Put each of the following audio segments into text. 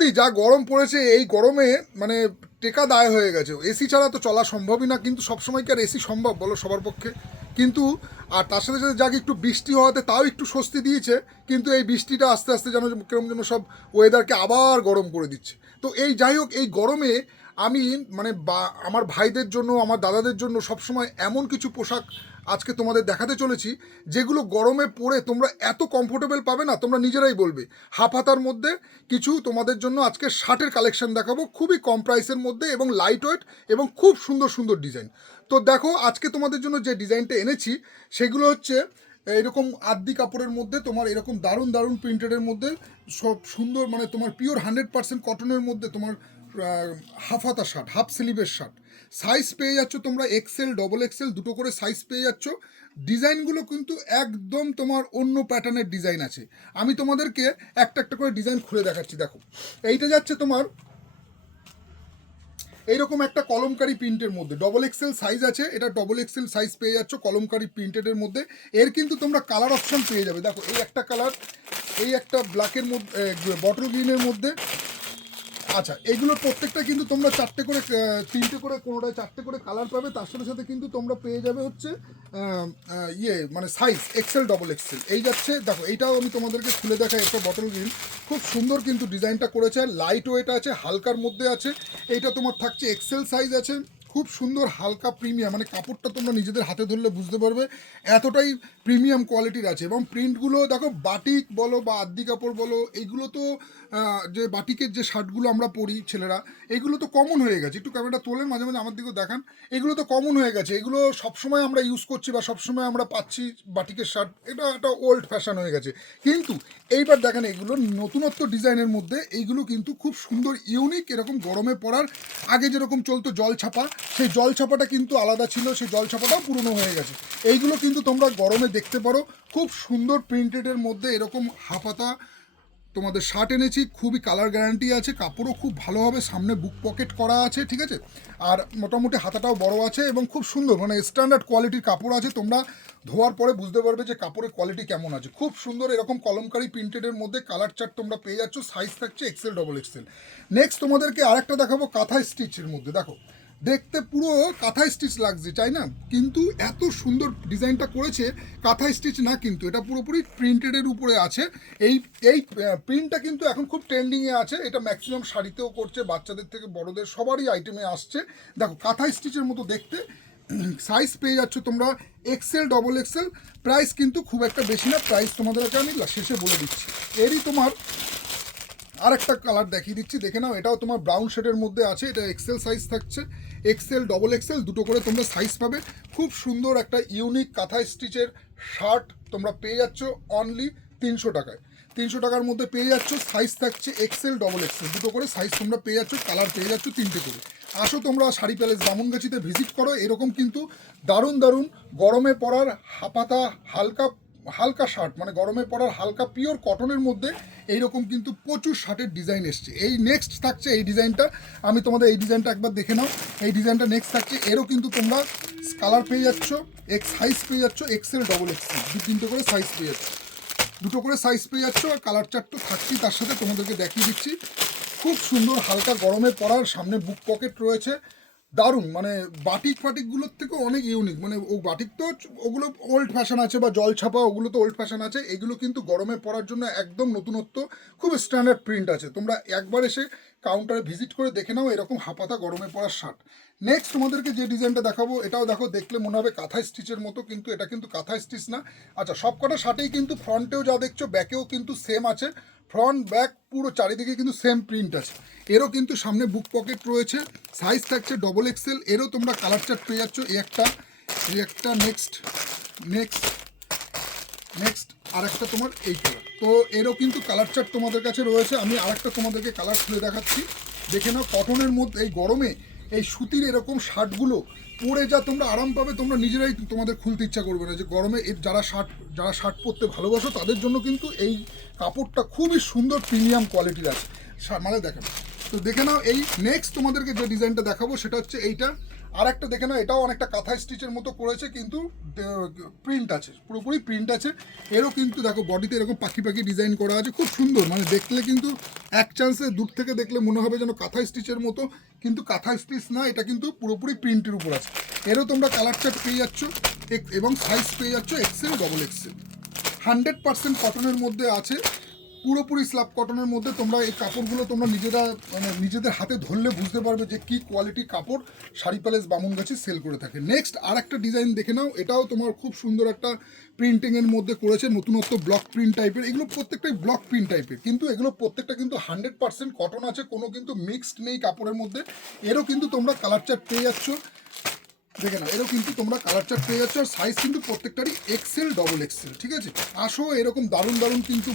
সত্যি যা গরম পড়েছে, এই গরমে মানে টেকা দায় হয়ে গেছে। এসি ছাড়া তো চলা সম্ভবই না, কিন্তু সবসময় কি আর এসি সম্ভব বলো সবার পক্ষে? কিন্তু, আর তার সাথে সাথে যাক একটু বৃষ্টি হওয়াতে তাও একটু স্বস্তি দিয়েছে, কিন্তু এই বৃষ্টিটা আস্তে আস্তে যেন কেরম যেন সব ওয়েদারকে আবার গরম করে দিচ্ছে। তো এই যাই হোক, এই গরমে আমি মানে আমার ভাইদের জন্য, আমার দাদাদের জন্য সবসময় এমন কিছু পোশাক আজকে তোমাদের দেখাতে চলেছি, যেগুলো গরমে পরে তোমরা এত কমফোর্টেবল পাবে না, তোমরা নিজেরাই বলবে। হাফ হাতার মধ্যে কিছু তোমাদের জন্য আজকে শার্টের কালেকশন দেখাবো, খুবই কম প্রাইসের মধ্যে এবং লাইট ওয়েট এবং খুব সুন্দর সুন্দর ডিজাইন তো দেখো, আজকে তোমাদের জন্য যে ডিজাইনটা এনেছি, সেগুলো হচ্ছে এরকম আদ্দি কাপড়ের মধ্যে তোমার এরকম দারুণ দারুণ প্রিন্টেডের মধ্যে, সব সুন্দর মানে তোমার পিওর হান্ড্রেড পার্সেন্ট কটনের মধ্যে তোমার হাফ হাতা শার্ট হাফ স্লিভের শার্ট সাইজ পেয়ে যাচ্ছ তোমরা এক্সেল ডবল এক্সেল দুটো করে সাইজ পেয়ে যাচ্ছ। ডিজাইনগুলো কিন্তু একদম তোমার অন্য প্যাটার্নের ডিজাইন আছে। আমি তোমাদেরকে একটা একটা করে ডিজাইন খুলে দেখাচ্ছি, দেখো। এইটা যাচ্ছে তোমার এইরকম একটা কলমকারি প্রিন্টের মধ্যে। ডবল এক্সেল সাইজ আছে, এটা ডবল এক্সেল সাইজ পেয়ে যাচ্ছ কলমকারি প্রিন্টেডের মধ্যে। এর কিন্তু তোমরা কালার অপশন পেয়ে যাবে। দেখো, এই একটা কালার এই একটা ব্ল্যাকের মধ্যে বটল গ্রিনের মধ্যে। আচ্ছা এগুলো প্রত্যেকটা কিন্তু তোমরা চারটে করে তিনটে করে, কোনোটায় চারটে করে কালার পাবে, তার সাথে সাথে কিন্তু তোমরা পেয়ে যাবে হচ্ছে ইয়ে মানে সাইজ এক্সেল ডবল এক্সেল এই যাচ্ছে, দেখো, এইটাও আমি তোমাদেরকে খুলে দেখাই একটা বটল গ্রিন খুব সুন্দর কিন্তু ডিজাইনটা করেছে লাইট ওয়েট আছে, হালকার মধ্যে আছে, এইটা তোমার থাকছে এক্সেল সাইজ আছে। খুব সুন্দর হালকা প্রিমিয়াম মানে কাপড়টা তোমরা নিজেদের হাতে ধরলে বুঝতে পারবে, এতটাই প্রিমিয়াম কোয়ালিটির আছে। এবং প্রিন্টগুলো দেখো, বাটিক বলো বা আদ্দি কাপড় বলো এইগুলো তো যে বাটিকের যে শার্টগুলো আমরা পরি ছেলেরা, এগুলো তো কমন হয়ে গেছে। একটু ক্যামেরাটা তোলেন, মাঝে মাঝে আমার দিকেও দেখান। এগুলো তো কমন হয়ে গেছে। এগুলো সবসময় আমরা ইউজ করছি বা সবসময় আমরা পাচ্ছি বাটিকের শার্ট। এটা একটা ওল্ড ফ্যাশন হয়ে গেছে। কিন্তু এইবার দেখেন, এগুলো নতুনত্ব ডিজাইনের মধ্যে এইগুলো কিন্তু খুব সুন্দর ইউনিক এরকম গরমে পড়ার আগে যেরকম চলতো জল ছাপা সেই জল ছাপাটা কিন্তু আলাদা ছিল, সেই জল ছাপাটাও পুরনো হয়ে গেছে। এইগুলো কিন্তু তোমরা গরমে দেখতে পারো। খুব সুন্দর প্রিন্টেডের মধ্যে এরকম হাফাতা তোমাদের শার্ট এনেছি, খুবই কালার গ্যারান্টি আছে, কাপড়ও খুব ভালো হবে, সামনে বুক পকেট করা আছে, ঠিক আছে? আর মোটামুটি হাতাটাও বড় আছে এবং খুব সুন্দর মানে স্ট্যান্ডার্ড কোয়ালিটির কাপড় আছে, তোমরা ধোয়ার পরে বুঝতে পারবে যে কাপড়ের কোয়ালিটি কেমন আছে। খুব সুন্দর এরকম কলমকারি প্রিন্টেডের মধ্যে কালার চার্ট তোমরা পেয়ে যাচ্ছ সাইজ থাকছে এক্সেল ডবল এক্সেল নেক্সট তোমাদেরকে আরেকটা দেখাবো, কাঁথা স্টিচের মধ্যে, দেখো। দেখতে পুরো কাঁথা স্টিচ লাগছে, তাই না? কিন্তু এত সুন্দর ডিজাইনটা করেছে, কাঁথা স্টিচ না কিন্তু, এটা পুরোপুরি প্রিন্টেডের উপরে আছে। এই এই প্রিন্টটা কিন্তু এখন খুব ট্রেন্ডিংয়ে আছে, এটা ম্যাক্সিমাম শাড়িতেও করছে, বাচ্চাদের থেকে বড়দের, সবারই আইটেমে আসছে। দেখো, কাঁথা স্টিচের মতো দেখতে সাইজ পেয়ে যাচ্ছ তোমরা এক্সেল ডবল এক্সেল প্রাইস কিন্তু খুব একটা বেশি না প্রাইস তোমাদেরকে আমি শেষে বলে দিচ্ছি। এরই তোমার আর একটা কালার দেখিয়ে দিচ্ছি, দেখে নাও, এটাও তোমার ব্রাউন শেডের মধ্যে আছে, এটা এক্সেল সাইজ থাকছে এক্সেল ডবল এক্সেল দুটো করে তোমরা সাইজ পাবে। খুব সুন্দর একটা ইউনিক কাঁথা স্টিচের শার্ট তোমরা পেয়ে যাচ্ছ অনলি তিনশো টাকায়। তিনশো টাকার মধ্যে পেয়ে যাচ্ছ সাইজ থাকছে এক্সেল ডবল এক্সেল দুটো করে সাইজ তোমরা পেয়ে যাচ্ছ কালার পেয়ে যাচ্ছ তিনটে করে। আসো তোমরা শাড়ি প্যালেস বামনগাছিতে ভিজিট করো, এরকম কিন্তু দারুণ দারুণ গরমে পড়ার হাপাতা হালকা হালকা শার্ট মানে গরমে পড়ার হালকা পিওর কটনের মধ্যে এইরকম কিন্তু প্রচুর শার্টের ডিজাইন এসছে। এই নেক্সট থাকছে এই ডিজাইনটা আমি তোমাদের এই ডিজাইনটা একবার দেখে নাও। এই ডিজাইনটা নেক্সট থাকছে। এরও কিন্তু তোমরা কালার পেয়ে যাচ্ছ। এক্স সাইজ পেয়ে যাচ্ছ এক্সেল ডবল এক্সেল দু তিনটে করে সাইজ পেয়ে যাচ্ছ। দুটো করে সাইজ পেয়ে যাচ্ছ আর কালার চার্ট তো থাকছেই, তার সাথে তোমাদেরকে দেখিয়ে দিচ্ছি। খুব সুন্দর হালকা গরমে পড়ার সামনে বুক পকেট রয়েছে। দারুণ মানে বাটিক ফাটিকগুলোর থেকে অনেক ইউনিক মানে ও বাটিক তো ওগুলো ওল্ড ফ্যাশন আছে বা জল ছাপা ওগুলো তো ওল্ড ফ্যাশন আছে, এগুলো কিন্তু গরমে পড়ার জন্য একদম নতুনত্ব, খুব স্ট্যান্ডার্ড প্রিন্ট আছে। তোমরা একবার এসে কাউন্টারে ভিজিট করে দেখে নাও এরকম হাপাতা গরমে পড়ার শার্ট নেক্সট তোমাদেরকে যে ডিজাইনটা দেখাবো, এটাও দেখো, দেখলে মনে হবে কাঁথা স্টিচের মতো, কিন্তু এটা কিন্তু কাঁথা স্টিচ না। আচ্ছা সবকটা শার্টেই কিন্তু ফ্রন্টেও যা দেখছ ব্যাকেও কিন্তু সেম আছে। ফ্রন্ট ব্যাক পুরো চারিদিকে কিন্তু সেম প্রিন্ট আছে। এরও কিন্তু সামনে বুক পকেট রয়েছে। সাইজ থাকছে ডবল এক্সেল এরও তোমরা কালার চার্ট পেয়ে যাচ্ছ। এই একটা এই একটা নেক্সট নেক্সট নেক্সট আরেকটা তোমার এই কালার তো এরও কিন্তু কালার চার্ট তোমাদের কাছে রয়েছে। আমি আরেকটা তোমাদেরকে কালার খুলে দেখাচ্ছি। দেখে নাও কটনের মধ্যে এই গরমে এই সুতির এরকম শার্টগুলো পরে যা তোমরা আরাম পাবে, তোমরা নিজেরাই তোমাদের খুলতে ইচ্ছা করবে না। যে গরমে এর যারা শার্ট যারা শার্ট পরতে ভালোবাসো, তাদের জন্য কিন্তু এই কাপড়টা খুবই সুন্দর প্রিমিয়াম কোয়ালিটির আছে। মানে দেখেন, তো দেখে নাও, এই নেক্সট তোমাদেরকে যে ডিজাইনটা দেখাবো, সেটা হচ্ছে এইটা। আর একটা দেখে না এটাও অনেকটা কাঁথা স্টিচের মতো করেছে, কিন্তু প্রিন্ট আছে, পুরোপুরি প্রিন্ট আছে। এরও কিন্তু দেখো বডিতে এরকম পাখি পাখি ডিজাইন করা আছে, খুব সুন্দর। মানে দেখলে কিন্তু এক চান্সে দূর থেকে দেখলে মনে হবে যেন কাঁথা স্টিচের মতো, কিন্তু কাঁথা স্টিচ না, এটা কিন্তু পুরোপুরি প্রিন্টের উপর আছে। এরও তোমরা কালার চার্ট পেয়ে যাচ্ছ এবং সাইজ পেয়ে যাচ্ছ XL double XL hundred percent কটনের মধ্যে আছে পুরোপুরি স্ল্যাব কটনের মধ্যে তোমরা এই কাপড়গুলো তোমরা নিজেরা মানে নিজেদের হাতে ধরলে বুঝতে পারবে যে কি কোয়ালিটির কাপড় শাড়ি প্যালেস বামুনগাছি সেল করে থাকে। নেক্সট আর একটা ডিজাইন দেখে নাও, এটাও তোমার খুব সুন্দর একটা প্রিন্টিংয়ের মধ্যে করেছে, নতুনত্ব ব্লক প্রিন্ট টাইপের এগুলো প্রত্যেকটাই ব্লক প্রিন্ট টাইপের কিন্তু এগুলো প্রত্যেকটা কিন্তু হান্ড্রেড পার্সেন্ট কটন আছে, কোনো কিন্তু মিক্সড নেই কাপড়ের মধ্যে। এরও কিন্তু তোমরা কালার চার্ট পেয়ে যাচ্ছ। দেখে নাও, এরও কিন্তু তোমরা কালার চার্ট পেয়ে যাচ্ছ, আর সাইজ কিন্তু প্রত্যেকটারই এক্সেল ডবল এক্সেল ঠিক আছে? আসো, এরকম দারুণ দারুণ কিন্তু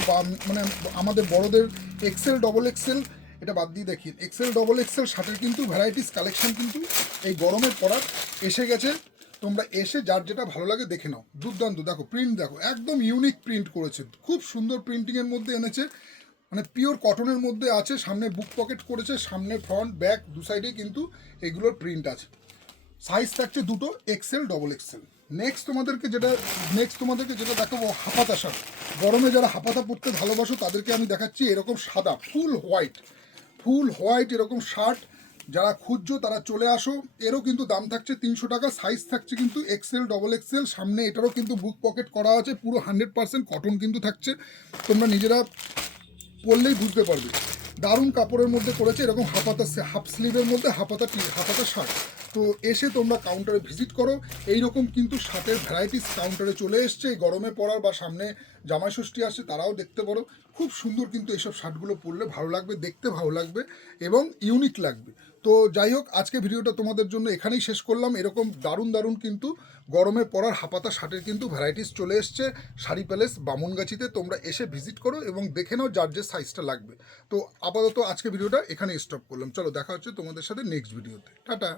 মানে আমাদের বড়দের এক্সেল ডবল এক্সেল এটা বাদ দিয়ে দেখি। এক্সেল ডবল এক্সেল শার্টের কিন্তু ভ্যারাইটিস কালেকশন কিন্তু এই গরমের পরার এসে গেছে। তোমরা এসে যার যেটা ভালো লাগে দেখে নাও। দুর্দান্ত, দেখো প্রিন্ট দেখো, একদম ইউনিক প্রিন্ট করেছে। খুব সুন্দর প্রিন্টিংয়ের মধ্যে এনেছে। মানে পিওর কটনের মধ্যে আছে, সামনে বুক পকেট করেছে, সামনে ফ্রন্ট ব্যাক দু সাইডেই কিন্তু এগুলোর প্রিন্ট আছে। সাইজ থাকছে দুটো এক্সেল ডবল এক্সেল নেক্সট তোমাদেরকে যেটা নেক্সট তোমাদেরকে যেটা দেখাবো হাফাতা শার্ট। গরমে যারা হাফাতা পরতে ভালোবাসো, তাদেরকে আমি দেখাচ্ছি এরকম সাদা ফুল হোয়াইট ফুল হোয়াইট এরকম শার্ট, যারা খুঁজছো তারা চলে আসো। এরও কিন্তু দাম থাকছে তিনশো টাকা সাইজ থাকছে কিন্তু এক্সেল ডবল এক্সেল সামনে এটারও কিন্তু বুক পকেট করা আছে, পুরো হান্ড্রেড পার্সেন্ট কটন কিন্তু থাকছে। তোমরা নিজেরা পরলেই বুঝতে পারবে। দারুণ কাপড়ের মধ্যে করেছে এরকম হাফাতা হাফ স্লিভের মধ্যে হাফাতা হাফাতা শার্ট। তো এসে তোমরা কাউন্টারে ভিজিট করো। এই রকম কিন্তু শার্টের ভ্যারাইটিস কাউন্টারে চলে এসছে। এই গরমে পরার বা সামনে জামাই ষষ্ঠী আসছে তারাও দেখতে পারো। খুব সুন্দর কিন্তু এইসব শার্টগুলো পরলে ভালো লাগবে, দেখতে ভালো লাগবে এবং ইউনিক লাগবে। তো যাই হোক, আজকে ভিডিওটা তোমাদের জন্য এখানেই শেষ করলাম। এরকম দারুণ দারুণ কিন্তু গরমে পরার হাপাতা শার্টের কিন্তু ভ্যারাইটিস চলে এসছে শাড়ি প্যালেস বামুনগাছিতে। তোমরা এসে ভিজিট করো এবং দেখে নাও যার যে সাইজটা লাগবে। তো আপাতত আজকে ভিডিওটা এখানে স্টপ করলাম। চলো দেখা হচ্ছে তোমাদের সাথে নেক্সট ভিডিওতে টাটা।